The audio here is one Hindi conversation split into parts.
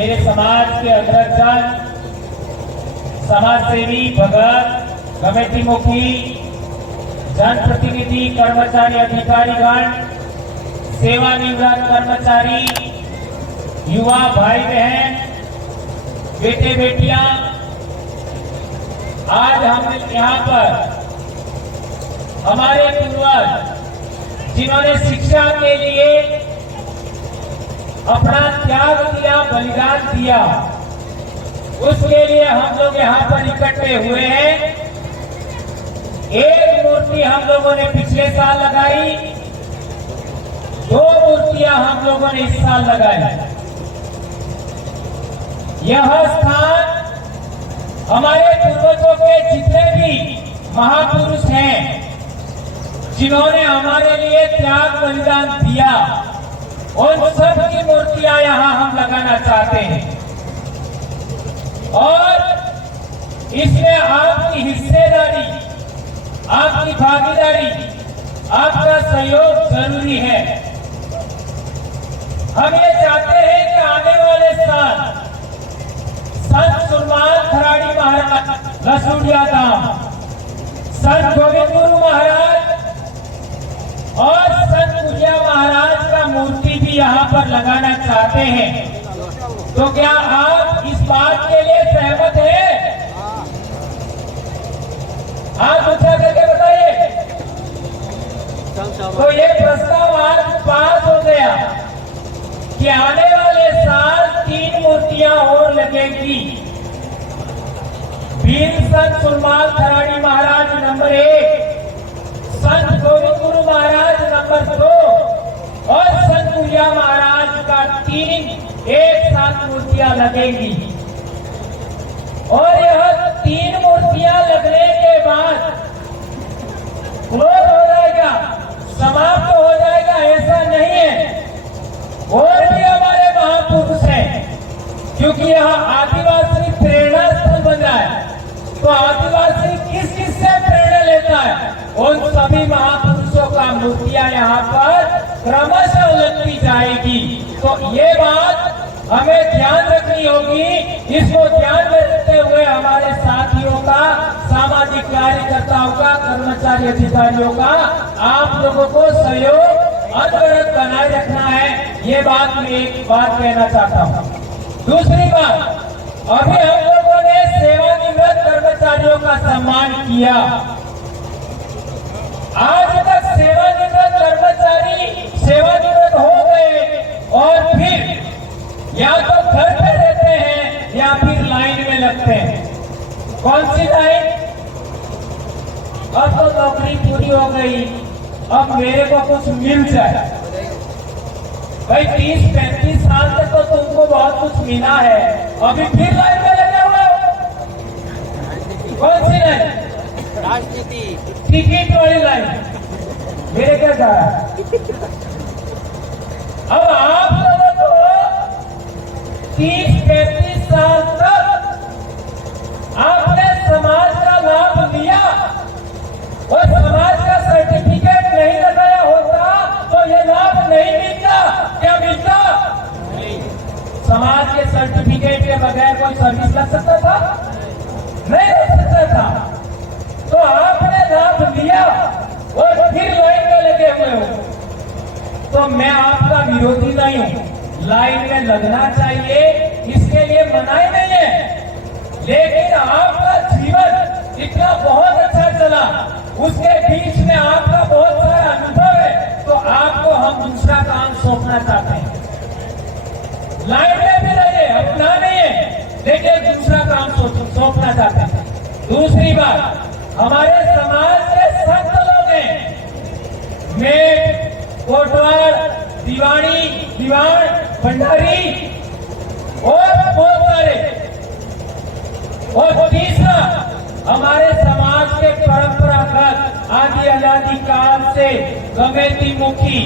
मेरे समाज के अग्रजन, समाज सेवी, भगत, कमेटी मुखी, जनप्रतिनिधि, कर्मचारी, अधिकारीगण, सेवानिवृत्त कर्मचारी, युवा भाई बहन, बेटे बेटियां, आज हम यहाँ पर हमारे पूर्वज जिन्होंने शिक्षा के लिए अपना त्याग दिया, बलिदान दिया, उसके लिए हम लोग यहाँ पर इकट्ठे हुए हैं। एक मूर्ति हम लोगों ने पिछले साल लगाई, 2 मूर्तियां हम लोगों ने इस साल लगाई। यह स्थान हमारे पूर्वजों के जितने भी महापुरुष हैं, जिन्होंने हमारे लिए त्याग बलिदान दिया, उन सब की मूर्तियां यहां हम लगाना चाहते हैं। और इसमें आपकी हिस्सेदारी, आपकी भागीदारी, आपका सहयोग जरूरी है। हम ये चाहते हैं कि आने वाले साल संत सुरमाल खराड़ी महाराज लसूड़िया धाम, संत गोविंद गुरु महाराज और संत पूजिया महाराज का मूर्ति भी यहाँ पर लगाना चाहते हैं। तो क्या आप इस बात के लिए सहमत हैं? आप ऊंचा करके बताइए। तो ये प्रस्ताव आज पास हो गया कि आने वाले साल 3 मूर्तियां और लगेगी। वीर संत सुरमाल खराड़ी महाराज नंबर 1, संत गोविंद गुरु महाराज नंबर 2 और संत पूजिया महाराज का 3 एक साथ मूर्तियां लगेंगी। और यह 3 मूर्तियां लगने के बाद क्लोज हो जाएगा, समाप्त हो जाएगा, ऐसा नहीं है। और भी हमारे महापुरुष हैं, क्योंकि यह आदिवासी प्रेरणा स्थल बन रहा है। तो आदिवासी किस किस से प्रेरणा लेता है, उन सभी महापुरुषों का मूर्तियां यहाँ पर क्रमशः लगती जाएगी। तो ये बात हमें ध्यान रखनी होगी। इसको ध्यान में रखते हुए हमारे साथियों का, सामाजिक कार्यकर्ताओं का, कर्मचारी अधिकारियों का आप लोगों को सहयोग अनवरत बनाए रखना है। ये बात मैं एक बात कहना चाहता हूँ। दूसरी बात, अभी हम लोगों ने सेवानिवृत्त कर्मचारियों का सम्मान किया। आज तक सेवानिवृत्त कर्मचारी सेवानिवृत्त हो गए और फिर या तो घर पे रहते हैं या फिर लाइन में लगते हैं। कौन सी लाइन? अब तो नौकरी पूरी हो गई, अब मेरे को कुछ मिल जाए। भाई 30-35 साल तक तो तुमको बहुत कुछ मिला है, अभी फिर लाइन में लगे हुए हो। कौन सी लाइन? राजनीति, टिकट वाली लाइन। मेरे क्या जा रहा है? अब आप लोगों को 30-35 साल तक आपने समाज का लाभ लिया और समाज का सर्टिफिकेट नहीं लगाया होता तो ये लाभ नहीं मिलता। क्या मिलता? समाज के सर्टिफिकेट के बगैर कोई सर्विस लग सकता था? नहीं लग सकता था। तो आपने लाभ लिया और फिर लाइन में लगे हुए हो। तो मैं आपका विरोधी नहीं हूं, लाइन में लगना चाहिए, इसके लिए मनाही नहीं है। लेकिन आपका जीवन इतना बहुत अच्छा चला, उसके बीच में आपका बहुत सारा अनुभव है, तो आपको हम दूसरा काम सौंपना चाहते हैं। लाइन में भी रहिए, अपना नहीं है, लेकिन दूसरा काम सौंपना चाहते हैं। दूसरी बात, हमारे समाज के संत लोग हैं, मेघ, कोटवार, दीवानी, दीवान, भंडारी और बहुत सारे। और तीसरा, हमारे समाज के परंपरागत आदि आजादी काल से कमेटी मुखी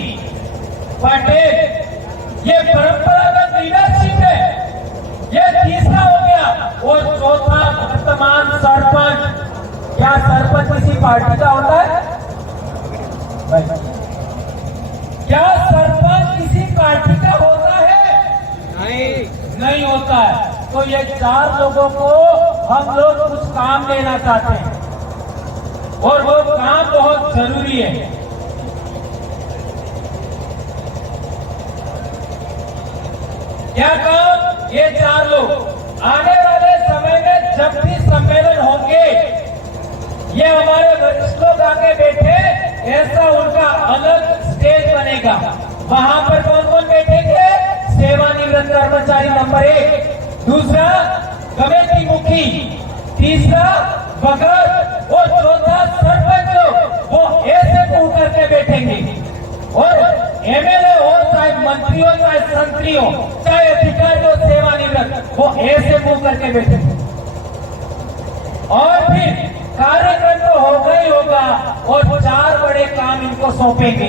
पटेल, ये परंपरागत लीडरशिप है। ये तीसरा हो गया। और चौथा, वर्तमान सरपंच। क्या सरपंच किसी पार्टी का होता है? क्या सरपंच किसी पार्टी का होता है? नहीं, नहीं होता। होता है। तो ये 4 लोगों को हम लोग कुछ काम देना चाहते हैं और वो काम बहुत जरूरी है। क्या काम? ये 4 लोग आने वाले समय में जब भी सम्मेलन होंगे, ये हमारे वरिष्ठ लोग आके बैठे, ऐसा उनका अलग स्टेज बनेगा। वहां पर कौन कौन बैठेंगे? सेवानिवृत्त कर्मचारी नंबर 1, दूसरा कमेटी मुखी, तीसरा भगत और चौथा सरपंच। वो ऐसे मुंह करके बैठेंगे और एमएलए हो चाहे मंत्री हो चाहे संतरी हो चाहे अधिकारी हो सेवानिवृत्त, वो ऐसे मुंह करके बैठेंगे। और फिर कार्यक्रम तो होगा ही होगा और 4 बड़े काम इनको सौंपेंगे।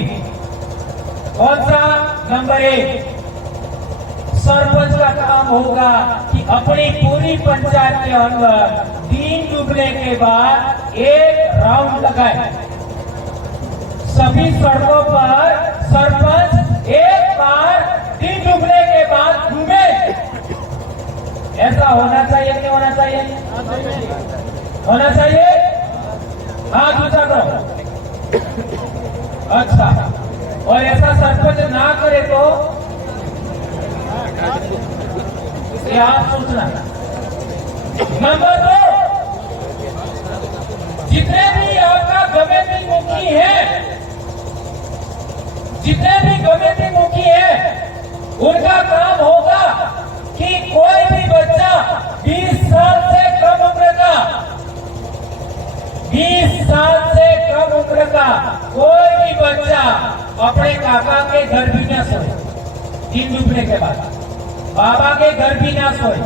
कौन सा? नंबर 1, सरपंच का काम होगा कि अपनी पूरी पंचायत के अंदर दिन डूबने के बाद एक राउंड लगाए। सभी सड़कों पर सरपंच एक बार दिन डूबने के बाद घूमे। ऐसा होना चाहिए कि होना चाहिए? होना चाहिए। हाथ ऊंचा करो। अच्छा, और ऐसा सरपंच ना करे तो ये आप सोचना। नंबर 2, जितने भी आपका कमेटी मुखी है, जितने भी कमेटी मुखी है, उनका काम होगा कि कोई भी बच्चा 20 साल से कम उम्र का, 20 साल से कम उम्र का कोई भी बच्चा अपने काका के घर भी न सोए दिन डूबने के बाद, बाबा के घर भी ना सोए,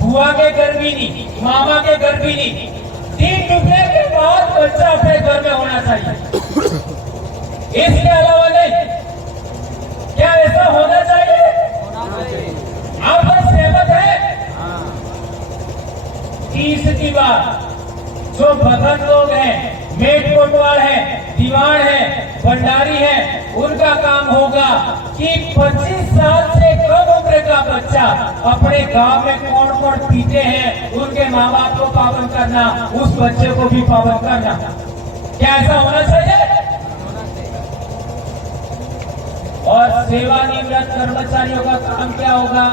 बुआ के घर भी नहीं, मामा के घर भी नहीं, दिन डूबने के बाद बच्चा अपने घर में होना चाहिए। इसके अलावा नहीं। क्या ऐसा होना चाहिए? आप लोग सहमत है? तीसरी बात, जो भगत लोग हैं, मेट कोटवाल है, दीवान है, भंडारी है, उनका काम होगा कि 25 साल से कम उम्र का बच्चा अपने गांव में कौन कौन पीते हैं, उनके माँ बाप को पाबंद करना, उस बच्चे को भी पाबंद करना। क्या ऐसा होना चाहिए? और सेवानिवृत्त कर्मचारियों का काम क्या होगा?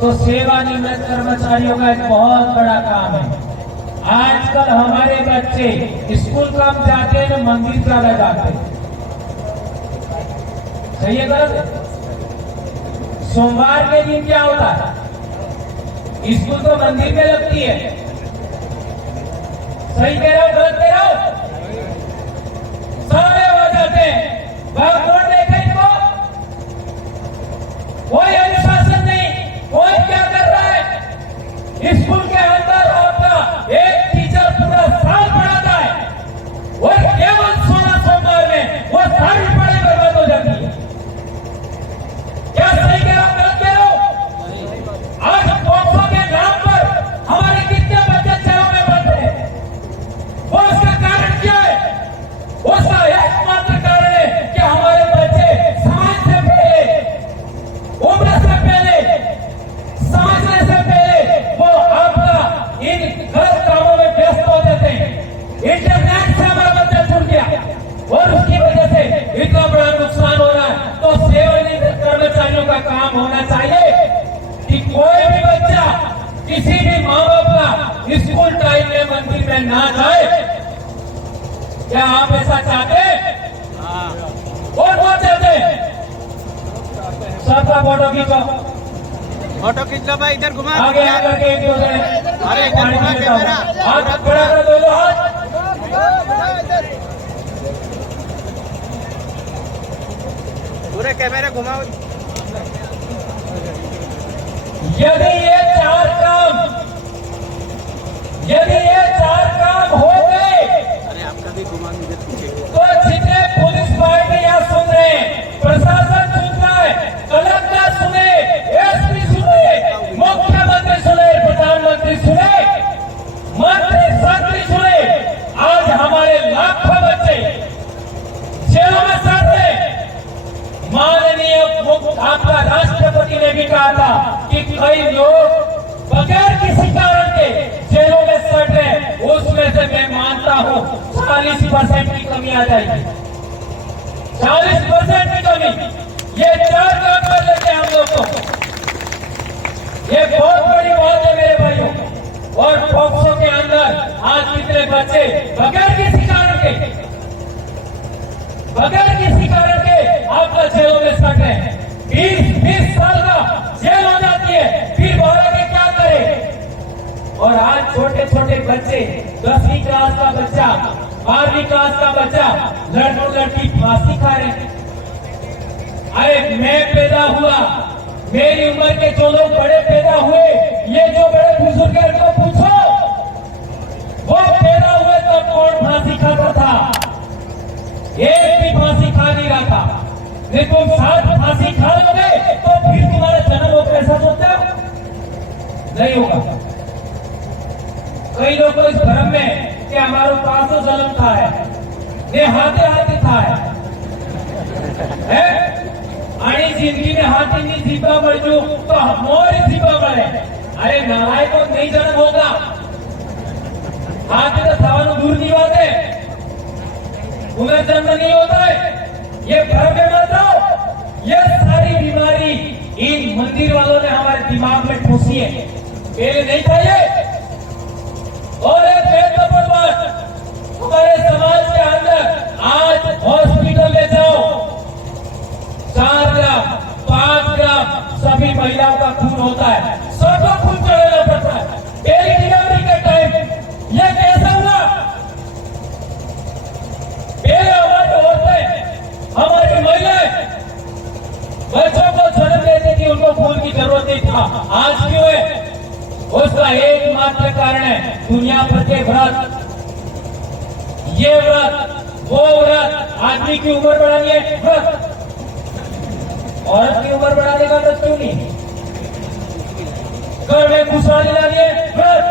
तो सेवानिवृत्त कर्मचारियों का एक बहुत बड़ा काम है। आजकल हमारे बच्चे स्कूल कम जाते हैं, मंदिर ज्यादा जाते हैं। सही है गलत? सोमवार के दिन क्या होता है? स्कूल तो मंदिर में लगती है। सही कह रहा हूं गलत कह रहा हूं? सारे हो जाते हैं। कौन देखे इनको? कोई अनुशासन नहीं। कोई क्या कर रहा है? स्कूल के अंदर आपका एक टीचर पूरा साल पढ़ाता है और केवल 16 सोमवार में वो सारी पढ़ाई बर्बाद हो जाती है। क्या सही कह रहा हूं गलत कह रहा हूं? आज पोक्सो के नाम पर हमारे कितने बच्चे जेलों में बंद हैं? वो उसका कारण क्या है? उसका एकमात्र कारण है कि हमारे बच्चे समाज से पहले, उम्र से पहले, समझने से पहले वो आपका इन गलत कामों में व्यस्त हो जाते हैं। इंटरनेट से हमारा बच्चा छूट गया और उसकी वजह से इतना बड़ा नुकसान हो रहा है। तो सेवानिवृत्त कर्मचारियों का काम होना चाहिए कि कोई भी बच्चा किसी भी माँ बाप का स्कूल टाइम में मंदिर में ना जाए। क्या आप ऐसा चाहते हैं? और वो चाहते हैं? सबका फोटो खींचो। फोटो खींच लो भाई, इधर घुमा। आगे आकर के एक दूसरे अरे इधर घुमा कैमरा। हाथ खड़ा कर दो, हाथ। पूरे कैमरे घुमाओ। यदि ये 4 काम हो गए, अरे आपका भी घुमा दीजिए पीछे। तो जितने पुलिस पार्टियां सुन रहे हैं, प्रशासन सुन रहा है, कलेक्टर सुने, एसपी सुने, मुख्यमंत्री सुने, प्रधानमंत्री सुने, मंत्री संतरी सुने, आज हमारे लाखों बच्चे जेलों में सड़ रहे। माननीय आपका राष्ट्रपति ने भी कहा था कई लोग बगैर किसी कारण के जेलों में सड़ रहे हैं, उसमें से मैं मानता हूं 40% की कमी आ जाएगी। 40% की कमी, ये 4 काम कर लेते हैं हम लोग को। ये बहुत बड़ी बात है मेरे भाइयों। और पॉक्सो के अंदर आज कितने बच्चे बगैर किसी कारण के आपका जेलों में सड़ रहे हैं। 20 साल का जेल हो जाती है, फिर बाहर आके क्या करे। और आज छोटे छोटे बच्चे, 10वीं क्लास का बच्चा, 12वीं क्लास का बच्चा, लड़कों लड़की फांसी खा रहे हैं। अरे मैं पैदा हुआ, मेरी उम्र के जो लोग बड़े पैदा हुए, ये जो बड़े बुजुर्ग हैं उनको पूछो, वो पैदा हुए तो कौन फांसी खाता था? एक भी फांसी खा नहीं रहा था। नहीं तुम 7 फांसी खा लोगे तो फिर तुम्हारा जन्म हो, कैसा सोचते हो? नहीं होगा। कई लोग तो इस भ्रम में कि हमारे 500 जन्म था है, ये हाथे हाथे था है? आणि जिंदगी में हाथी नहीं जीपा मरजू तो मोर जीपा मरे। अरे नारायण को नहीं जन्म होगा, हाथी तो थावानु दूर नहीं होते, पुनर्जन्म नहीं होता है। ये भ्रम में मत रहो। ये सारी बीमारी इन मंदिर वालों ने हमारे दिमाग में ठूसी है, पहले नहीं था ये। और एक महत्वपूर्ण बात, हमारे समाज के अंदर आज हॉस्पिटल ले जाओ, 4 ग्राम 5 ग्राम सभी महिलाओं का खून होता है, सबको खून चढ़ाना पड़ता है डेली डिलीवरी के टाइम। ये कैसा हुआ? पहले हमारी औरतें, हमारी महिलाएं बच्चों को जन्म देती थी, उनको खून की जरूरत नहीं था। आज क्यों है? उसका एकमात्र कारण है दुनिया भर के व्रत। ये व्रत, वो व्रत, आदमी की उम्र बढ़ानी है व्रत, औरत की उम्र बढ़ाने का व्रत क्यों नहीं? घर में खुशहाली लानी है व्रत,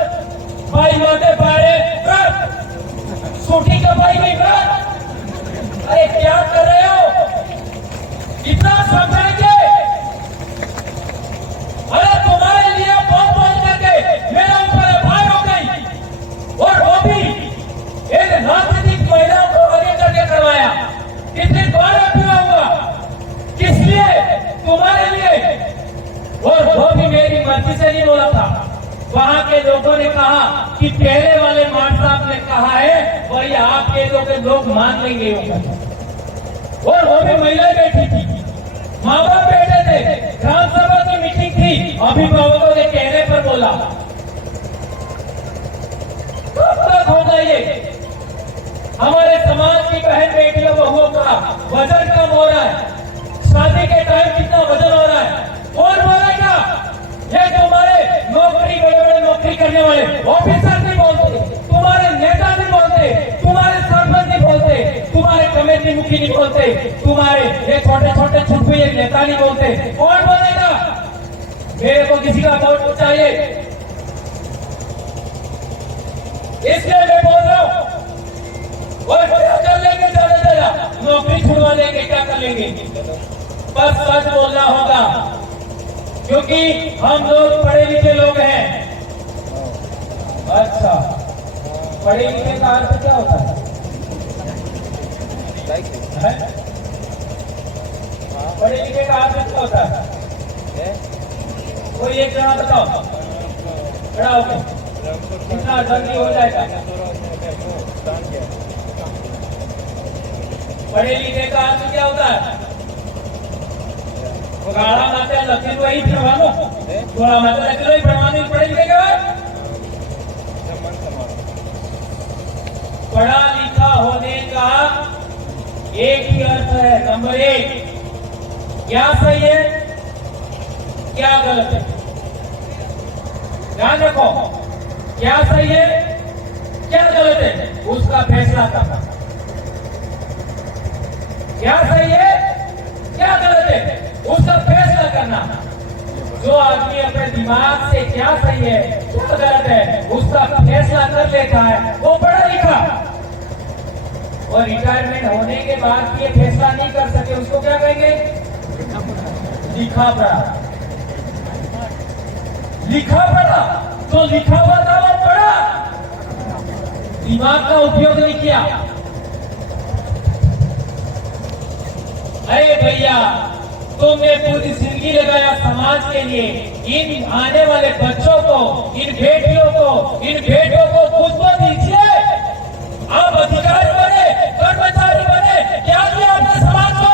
भाई माते पारे व्रत, सूटी का भाई भी व्रत। अरे क्या कर रहे हो? कितना समझाएंगे? अरे तुम्हारे लिए बहुत बोल करके मेरा ऊपर भार हो गई, और वो भी एक राजनीतिक महिलाओं को आगे करके करवाया। कितनी बार पूरा हुआ, किस लिए? तुम्हारे लिए। और वो भी मेरी मर्जी से नहीं बोला था। वहां के लोगों ने कहा कि पहले वाले मान साहब ने कहा है, वही आपके लोग मान लेंगे। और वो भी महिलाएं बैठी थी, माँ बाप बैठे थे, ग्राम सभा की मीटिंग थी, अभिभावकों के कहने पर बोला। कब तक होगा ये? हमारे समाज की बहन बेटियों बहुओं का वजन कम हो रहा है, शादी के टाइम कितना वजन हो रहा है, कौन बोलेगा? ये तुम्हारे नौकरी, बड़े बड़े नौकरी करने वाले ऑफिसर नहीं बोलते, तुम्हारे नेता नहीं बोलते, तुम्हारे सरपंच नहीं बोलते, तुम्हारे कमेटी मुखी नहीं बोलते, तुम्हारे ये छोटे छोटे छुपे नेता नहीं बोलते। कौन बोलेगा? मेरे को किसी का वोट चाहिए, इसलिए मैं बोल रहा हूं। और क्या कर लेंगे? ज्यादा नौकरी छुड़वा लेंगे, क्या कर लेंगे? बस सच बोलना होगा, क्योंकि हम लोग पढ़े लिखे लोग हैं। अच्छा, पढ़े लिखे का अर्थ क्या होता है? पढ़े लिखे का अर्थ क्या होता है? कोई एक जना बताओ, खड़ा होकर, कितना जल्दी हो जाएगा? पढ़े लिखे का अर्थ क्या होता है? गाड़ा माते लखीन वही भरवानो, थोड़ा माते लखीन वही भरवानो, पढ़े लिखे का पढ़ा लिखा होने का एक ही अर्थ है, नंबर 1, क्या सही है, क्या गलत है? ध्यान रखो, क्या सही है, क्या गलत है, उसका फैसला करना। क्या सही है, क्या गलत है, उसका फैसला करना। जो आदमी अपने दिमाग से क्या सही है, क्या गलत है, उसका फैसला कर लेता है, वो पढ़ा लिखा। और रिटायरमेंट होने के बाद ये फैसला नहीं कर सके, उसको क्या कहेंगे? लिखा पढ़ा। लिखा पढ़ा तो लिखा हुआ था वो पढ़ा, दिमाग का उपयोग नहीं किया। अरे भैया, तुमने पूरी जिंदगी लगाया समाज के लिए, इन आने वाले बच्चों को, इन बेटियों को खुद को दीजिए। आप अधिकारी बने, कर्मचारी बने, क्या दिया आपने समाज को?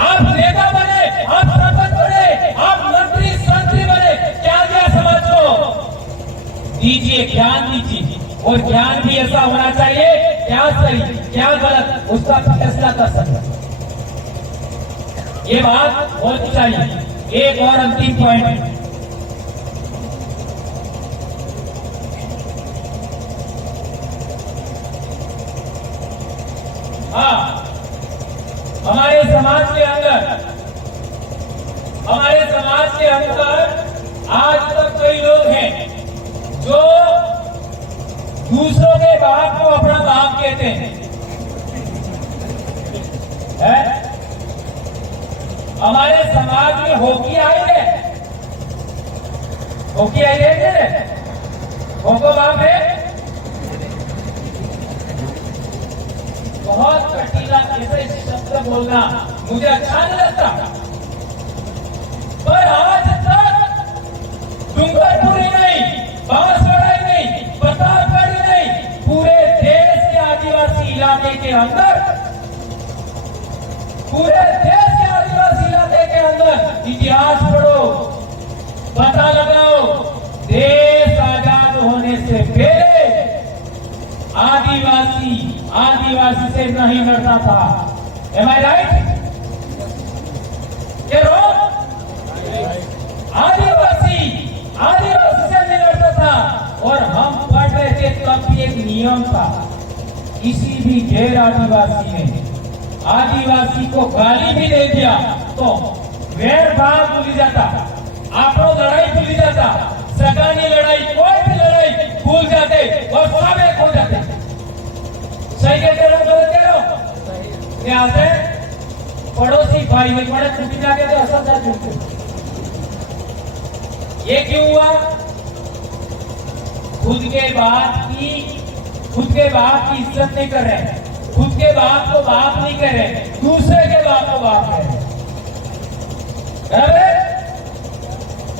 आप नेता बने, आप सरपंच बने, आप मंत्री संतरी बने, क्या दिया समाज को? दीजिए, ज्ञान दीजिए। और ज्ञान भी ऐसा होना चाहिए, क्या सही क्या गलत उसका फैसला कर सकते। ये बात होनी चाहिए। एक और अंतिम पॉइंट, हाँ, हमारे समाज के अंदर आज तक कई लोग हैं जो दूसरों के बाप को अपना बाप कहते हैं। हमारे समाज में होकी आई है, होकी आई है, होको बाप है। बहुत कठिना ऐसे शब्द बोलना मुझे अच्छा नहीं लगता, पर आज तक डूंगरपुरी नहीं, बांसवाड़ा नहीं, प्रतापगढ़ नहीं, पूरे देश के आदिवासी इलाके के अंदर, पूरे देश के आदिवासी इलाके के अंदर इतिहास पढ़ो, पता लगाओ, देश आजाद होने से पहले आदिवासी से नहीं लड़ता था। Am I right? ये रोग आदिवासी से नहीं लड़ता था। और हम पढ़ रहे थे तब भी एक नियम था, किसी भी गैर आदिवासी को गाली भी दे दिया तो वैर भाव भूल जाता, आपको लड़ाई भूल जाता, सगानी लड़ाई, कोई भी लड़ाई भूल जाते और सब एक हो जाते। सही कहते हो, गलत कह रहे हो? क्या है पड़ोसी भाई में बड़े छुट्टी जाके तो असर जा चुके। ये क्यों हुआ? खुद के बाप की इज्जत नहीं कर रहे, खुद के बाप को बाप नहीं कह रहे, दूसरे के बाप को बाप कह रहे।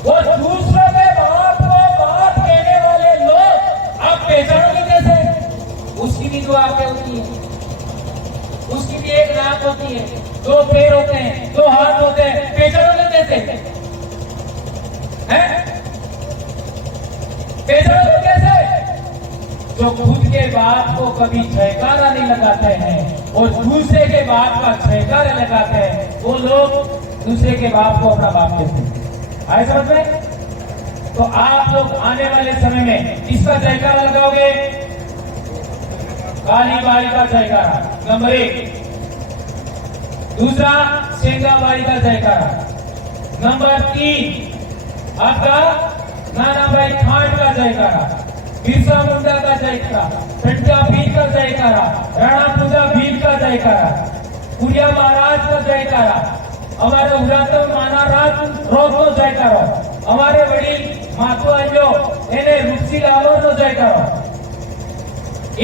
वो दूसरों के बाप को बाप कहने वाले लोग आप पहचानोगे कैसे? उसकी भी दो आंखें होती है, उसकी भी एक नाक होती है, दो पैर होते हैं, दो हाथ होते हैं, पहचानोगे कैसे? पहचानोगे कैसे? जो खुद के बाप को कभी जयकारा नहीं लगाते हैं और दूसरे के बाप का जयकारा लगाते हैं, वो लोग दूसरे के बाप को अपना बाप कहते हैं। आए समझ में? तो आप लोग आने वाले समय में किसका जयकारा लगाओगे? काली बाई का जयकारा नंबर 1, दूसरा सेंगाबाई का जयकारा, नंबर 3 आपका नाना भाई खांड का जयकारा, बिरसा मुंडा का जयकारा, टंटा भील का जयकारा, राणा पूजा भील का जयकारा, पुरिया महाराज का जयकारा, हमारे उदातम महाराज रोज नो जयकारो, हमारे वडील मातो आयो એને રૂચી લાવવાનો જયકારો।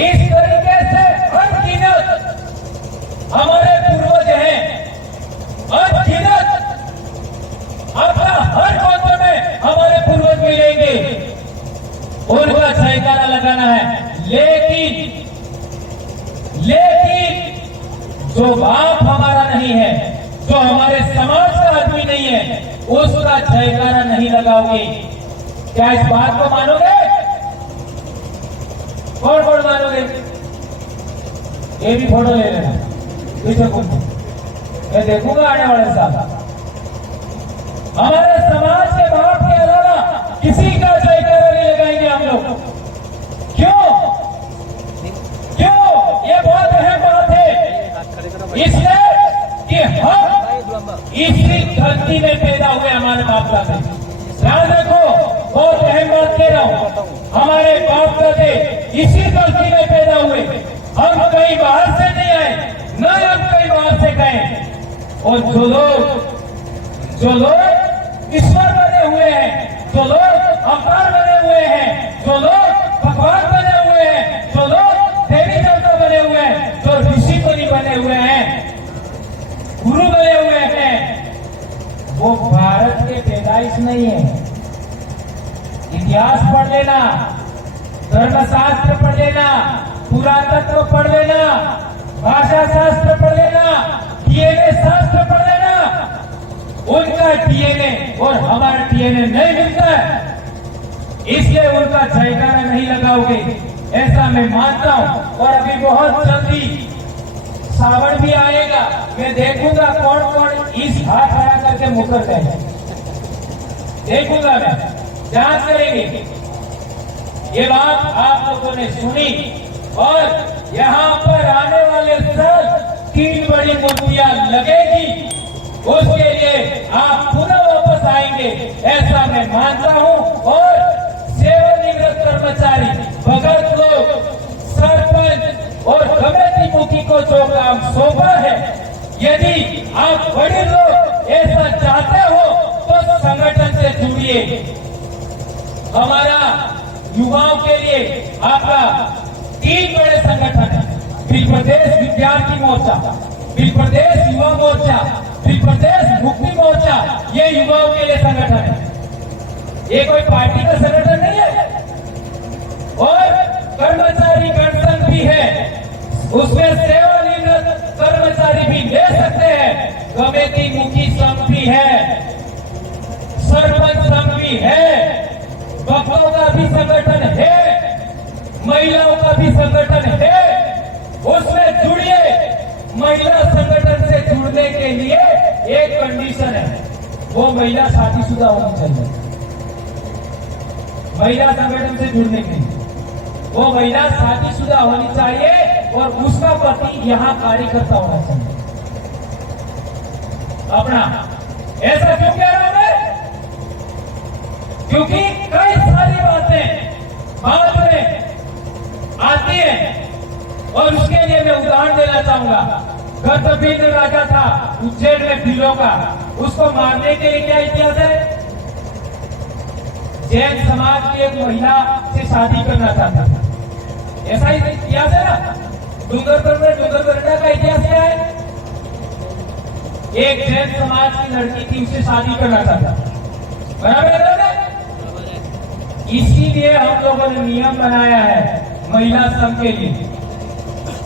इस तरीके से अनगिनत हमारे पूर्वज हैं, अनगिनत अपना हर कोने में हमारे पूर्वज मिलेंगे, उनका जयकारा लगाना है। लेकिन जो बाप हमारा नहीं है, जो हमारे समाज का आदमी नहीं है, उसका जयकारा नहीं लगाओगे। क्या इस बात को मानोगे? कौन कौन मानोगे? ये भी फोटो ले लेना पीछे कुछ, मैं देखूंगा आने वाले साल। हमारे समाज के बाप के अलावा किसी का जयकारा नहीं लगाएंगे हम लोग। क्यों? ये बहुत अहम बात है, इसलिए कि हम इसी धरती में पैदा हुए, हमारे बाप दादा। ध्यान रखो, बहुत अहम बात कह रहा हूं, हमारे बाप दादे इसी धरती में पैदा हुए, हम कहीं बाहर से नहीं आए, न हम कहीं बाहर से गए। और जो लोग ईश्वर बने हुए हैं, जो लोग अवतार बने हुए हैं, जो लोग भगवान बने हुए हैं, जो लोग देवी देवता बने हुए हैं, जो ऋषि मुनि बने हुए हैं, गुरु बने हुए हैं, वो भारत के पैदाइश नहीं है। इतिहास पढ़ लेना, धर्मशास्त्र पढ़ लेना, पुरातत्व पढ़ लेना, भाषा शास्त्र पढ़ लेना, डीएनए शास्त्र पढ़ लेना। उनका डीएनए और हमारा डीएनए नहीं मिलता है, इसलिए उनका जयकारा नहीं लगाओगे, ऐसा मैं मानता हूं। और अभी बहुत जल्दी सावन भी आएगा, मैं देखूंगा कौन कौन इस हाथ खड़ा करके मुकर गए, देखूंगा, मैं जांच करेंगे। ये बात आप लोगों ने सुनी और यहाँ पर आने वाले साल 3 बड़ी मूर्तियां लगेगी, उसके लिए आप पुनः वापस आएंगे, ऐसा मैं मानता हूं। और सेवानिवृत्त कर्मचारी, भगत लोग, सरपंच और कमेटी मुखी को जो काम सौंपा है, यदि आप बड़े लोग ऐसा चाहते हो तो संगठन से जुड़िए। हमारा युवाओं के लिए आपका 3 बड़े संगठन है, बिल प्रदेश विद्यार्थी मोर्चा, बिल प्रदेश युवा मोर्चा, बिल प्रदेश मुक्ति मोर्चा, ये युवाओं के लिए संगठन है, ये कोई पार्टी का संगठन नहीं है। और कर्मचारी गणसंघ भी है, उसमें सेवानिवृत्त कर्मचारी भी ले सकते हैं, कमेटी मुखी संघ भी है, सरपंच संघ भी है, भक्तों का भी संगठन है, महिलाओं का भी संगठन है, उसमें जुड़िए। महिला संगठन से जुड़ने के लिए एक कंडीशन है, वो महिला शादीशुदा होनी चाहिए। महिला संगठन से जुड़ने के लिए वो महिला शादीशुदा होनी चाहिए और उसका पति यहाँ कार्यकर्ता होना चाहिए अपना। ऐसा क्यों कह रहा हूं मैं? क्योंकि कई सारी बातें बाद में आती हैं और उसके लिए मैं उदाहरण देना चाहूंगा। गतवीर राजा था उज्जैन में भीलों का, उसको मारने के लिए क्या इतिहास है? जैन समाज की एक महिला से शादी करना चाहता था, ऐसा ही इतिहास है ना। डूंगरपुर में डूंगरपुरटा का इतिहास क्या है? एक जैन समाज की लड़की थी, उससे शादी करना चाहता, बराबर है ना? इसीलिए हम लोगों ने नियम बनाया है महिला संघ के लिए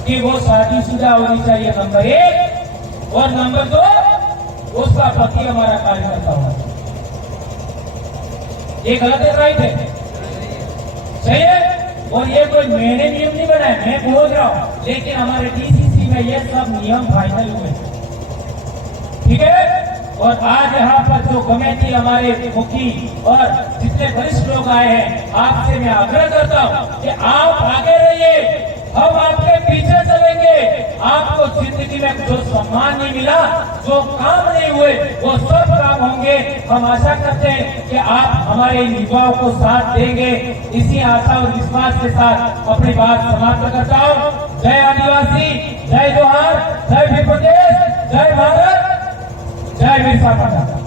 कि वो शादीशुदा होनी चाहिए, नंबर 1, और नंबर 2 उसका पति हमारा कार्यकर्ता होना चाहिए। ये गलत है, राइट है, सही है? और ये कोई मैंने नियम नहीं बनाया, मैं बोल रहा हूं, लेकिन हमारे डीसीसी में ये सब नियम फाइनल हुए, ठीक है। और आज यहाँ पर जो कमेटी हमारे मुखी और जितने वरिष्ठ लोग आए हैं, आपसे मैं आग्रह करता हूँ कि आप आगे रहिए, हम आपके पीछे चलेंगे। आपको जिंदगी में जो सम्मान नहीं मिला, जो काम नहीं हुए, वो सब काम होंगे। हम आशा करते हैं कि आप हमारे युवाओं को साथ देंगे। इसी आशा और विश्वास के साथ अपनी बात समाप्त करता हूँ। जय आदिवासी, जय जोहार, जय भी प्रदेश, जय भारत, जय बिरसा मुंडा।